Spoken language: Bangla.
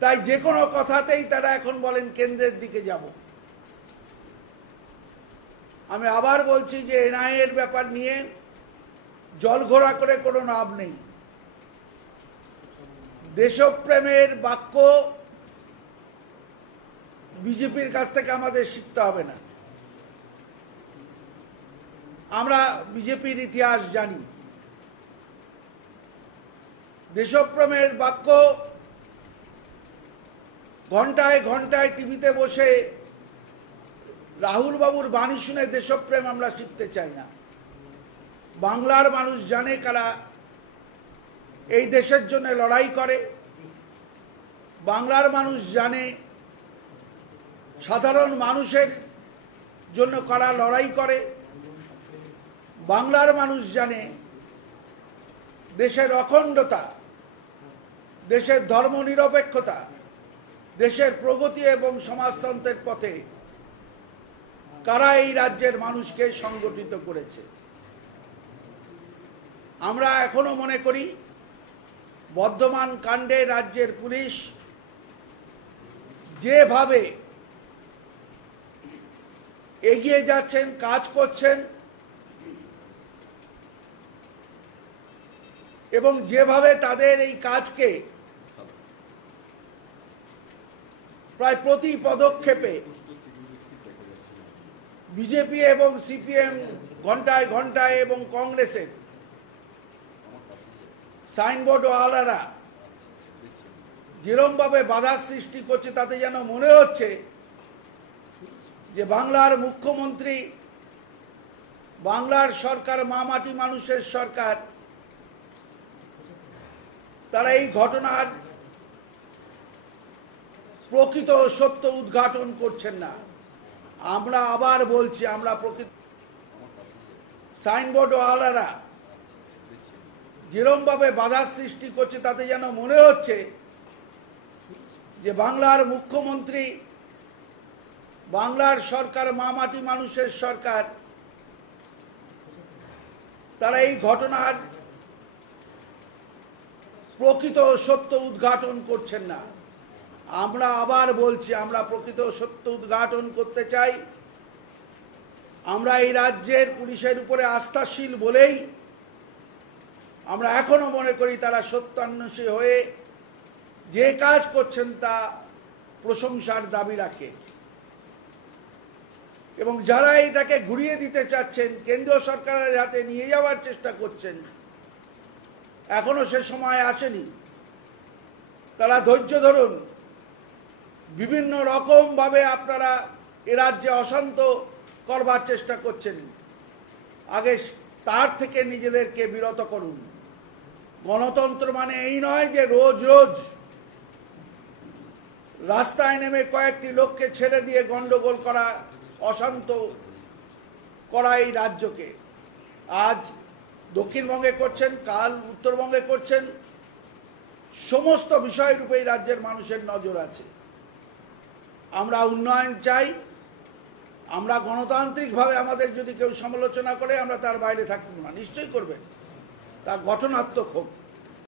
তাই যে কোনো কথাতেই তারা এখন বলেন কেন্দ্রের দিকে যাব। আমি আবার বলছি যে এনআইএ এর ব্যাপার নিয়ে জলঘোলা করে কোনো লাভ নেই। দেশপ্রেমের বাক্য বিজেপির কাছ থেকে আমাদের শিখতে হবে না। আমরা বিজেপির ইতিহাস জানি। দেশপ্রেমের বাক্য ঘন্টায় ঘন্টায় টিভিতে বসে রাহুল বাবুর বাণী শুনে দেশপ্রেম আমরা শিখতে চাই না। বাংলার মানুষ জানে কারা এই দেশের জন্য লড়াই করে। বাংলার মানুষ জানে সাধারণ মানুষের জন্য কারা লড়াই করে। বাংলার মানুষ জানে দেশের অখণ্ডতা, দেশের ধর্মনিরপেক্ষতা, দেশের প্রগতি এবং সমাজতন্ত্রের পথে কারা এই রাজ্যের মানুষকে সংগঠিত করেছে। আমরা এখনো মনে করি বর্ধমান কাণ্ডে রাজ্যের পুলিশ যেভাবে এগিয়ে যাচ্ছেন, কাজ করছেন এবং যেভাবে তাদের এই কাজকে প্রায় প্রতি পদক্ষেপে বিজেপি এবং সিপিএম ঘন্টায় ঘন্টায় এবং কংগ্রেসের সাইনবোর্ড ওয়ালারা যেরমভাবে বাধার সৃষ্টি করছে, তাতে যেন মনে হচ্ছে যে বাংলার মুখ্যমন্ত্রী, বাংলার সরকার মামাটি মানুষের সরকার, তারা এই ঘটনার প্রকৃত সত্য উদ্ঘাটন করছেন না। আমরা আবার বলছি, আমরা প্রকৃত সাইনবোর্ড ওয়ালারা যেরমভাবে বাধার সৃষ্টি করছে, তাতে যেন মনে হচ্ছে যে বাংলার মুখ্যমন্ত্রী, বাংলার সরকার মামাটি মানুষের সরকার, তারা এই ঘটনার প্রকৃত সত্য উদ্ঘাটন করছেন না। আমরা আবার বলছি, আমরা প্রকৃত সত্য উদ্ঘাটন করতে চাই। আমরা এই রাজ্যের পুলিশের উপরে আস্থাশীল বলেই আমরা এখনো মনে করি তারা সত্যান্বেষী হয়ে যে কাজ করছেন তা প্রশংসার দাবি রাখে। এবং যারা এটাকে ঘুরিয়ে দিতে চাচ্ছেন, কেন্দ্রীয় সরকারের হাতে নিয়ে যাওয়ার চেষ্টা করছেন, এখনো সে সময় আসেনি। তারা ধৈর্য ধরুন। বিভিন্ন রকম ভাবে আপনারা এ রাজ্যে অশান্ত করবার চেষ্টা করছেন, আগে তার থেকে নিজেদেরকে বিরত করুন। গণতন্ত্র মানে এই নয় যে রোজ রোজ রাস্তায় নেমে কয়েকটি লোককে ছেড়ে দিয়ে গন্ডগোল করা, অশান্ত করা এই রাজ্যকে। আজ দক্ষিণবঙ্গে করছেন, কাল উত্তরবঙ্গে করছেন। সমস্ত বিষয়ের উপরে এই রাজ্যের মানুষের নজর আছে। আমরা উন্নয়ন চাই। আমরা গণতান্ত্রিকভাবে আমাদের যদি কেউ সমালোচনা করে, আমরা তার বাইরে থাকবো না। নিশ্চয়ই করবেন, তা গঠনাত্মক হোক।